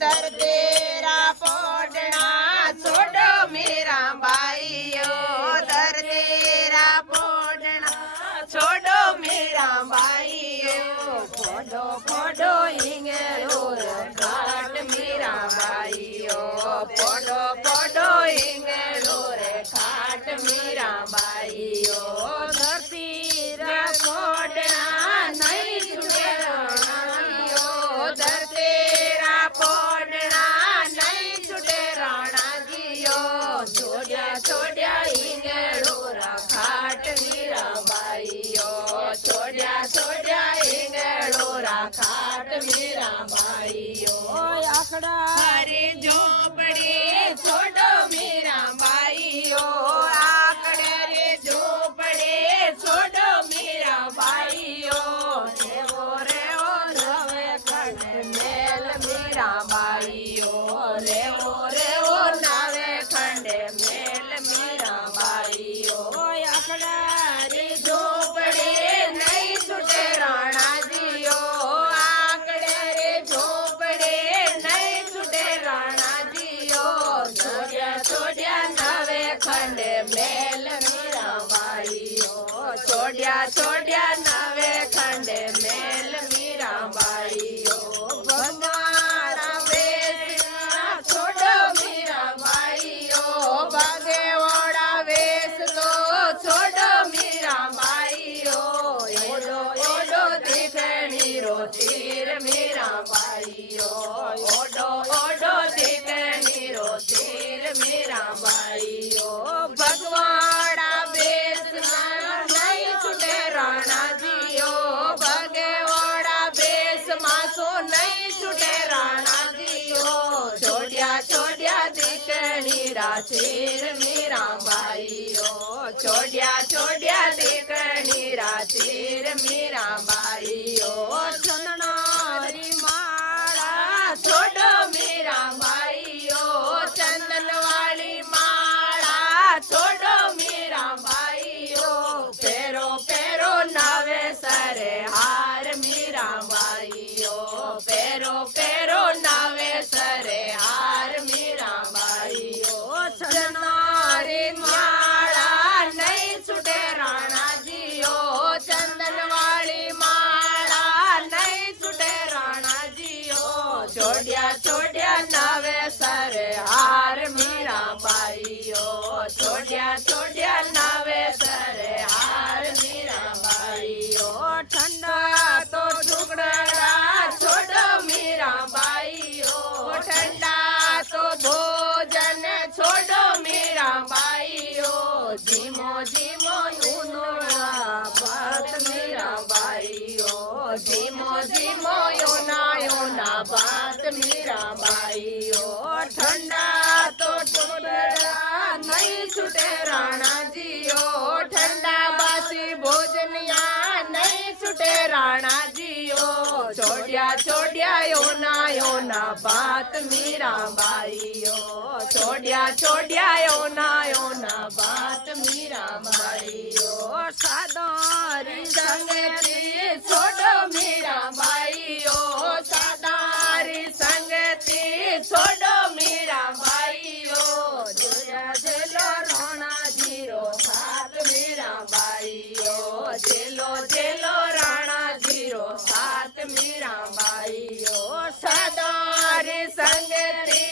धर तेरा पोडना छोड़ो मीरा बाईयो धर तेरा पोडना छोड़ो मीरा बाईयो फोडो फोडो इंगेलो घाट मीरा बाईयो फोडो फोडो इंगेलो रे घाट मीरा बाईयो धरती रा पोडना नहीं छूटे राणा धर तेरा पोडना नहीं छूटे राणा जियो छोड़िया छोड़िया इंगेलो रा घाट मीरा बाईयो छोड़िया छोड़िया इंगेलो रा घाट मीरा बाईयो आकड़ा हरे झोपड़ी छोड़ो मीरा बाईयो आकड़े रे झोपड़े छोड़ो मीरा बाईयो रेवो रेवो नवे खंड मेल मीरा बाईयो रेवो रेवो नवे खंड मेल मीरा बाईयो आकड़ा रे झोपड़े नहीं छूटे राणा जियो आकड़े रे झोपड़े नहीं छूटे राणा जियो छोड़िया छोड़िया नवे खंड मेल मीरा बाईयो छोड़िया छोड़िया नवे खंड मेल मीरा बाईयो भगवाना वेश छोड़ो मीरा बाईयो भागे ओड़ा वेश तो छोड़ो मीरा बाईयो ओडो ओडो दिखणी रो तीर मीरा बाईयो ओडो ओडो दिखणी रो तीर मीरा बाईयो भगवाना वेश नहीं छूटे राणा जियो भगे ओड़ा वेश मासो नहीं छूटे राणा जियो छोड़िया छोड़िया दिखणी रा तीर मीरा बाईयो छोड़िया छोड़िया दिखणी रा तीर मीरा बाईयो चंदनारी माला छोड़ो मीरा बाईयो चंदन वाली माला छोड़ो मीरा बाईयो पेरो पेरो नवे सरे हार मीरा बाईयो पेरो पेरो नवे सरे हार मीरा बाईयो चंदनारी माला नहीं छूटे राणा जियो चंदन वाली माला नहीं छूटे राणा जियो छोड़िया छोड़िया नवे सरे हार मीरा बाईयो छोड़िया छोड़िया नवे सरे हार मीरा बाईयो ठंडा तो टुकड़ा छोड़ो मीरा बाईयो ठंडा तो भोजन छोड़ो मीरा बाईयो धीमो धीमो यूनोड़ा बात मीरा बाईयो धीमो धीमो योना योना बात मीरा बाईयो ठंडा तो टुकड़ा नहीं छूटे राणा जियो ठंडा बासी भोजनिया नहीं छूटे राणा जियो छोड़िया छोड़िया योना योना बात मीरा बाईयो छोड़िया छोड़िया योना योना बात मीरा बाईयो सादारी संगति छोड़ो मीरा बाईयो सादारी संगति छोड़ो मीरा बाईयो जोया जेलो रोना जीरो साथ मीरा बाईयो जेलो जेलो राणा जीरो साथ मीरा बाईयो सादारी संगति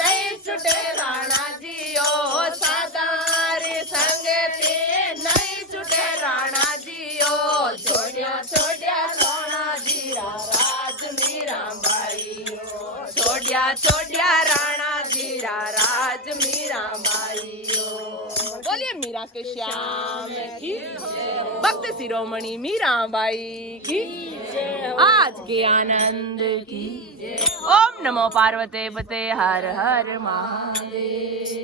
नहीं छूटे राणा जियो सादारी संगति नहीं छूटे राणा जियो छोड़िया छोड़िया रोना जीरा राज मीरा बाईयो छोड़िया छोड़िया राणा जीरा राज मीरा बाईयो बोलिए मीरा के श्याम की भक्त शिरोमणि मीराबाई की आज के आनंद की ओम नमो पार्वते पते हर हर महादेव।